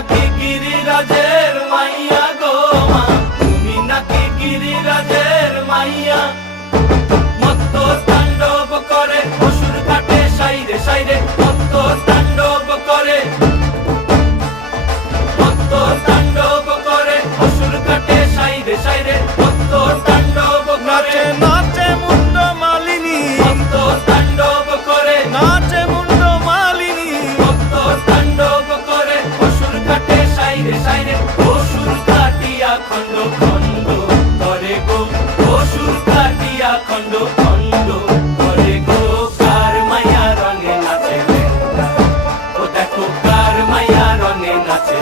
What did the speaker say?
নাকি গিরিরাজের মাইয়া গো মা, তুমি নাকি গিরিরাজের মাইয়া। মত্ত তাণ্ডব করে অসুর কাটে সাইরে সাইরে, মত্ত তাণ্ডব করে, মত্ত তাণ্ডব করে অসুর কাটে সাইরে সাইরে, মত্ত তাণ্ডব করে। নাচে মুন্ড মালিনী, মত্ত তাণ্ডব করে, নাচে মুন্ড মালিনী, মত্ত তাণ্ডব করে অসুর কাটে সাইরে সাইরে, অসুর কাটিয়া খণ্ড খণ্ড করে গো, অসুর কাটিয়া খণ্ড খণ্ড করে গো। কার মায়া রঙে নাচে লেঙ্গা, ও দেখো কার মায়া রঙে নাচে।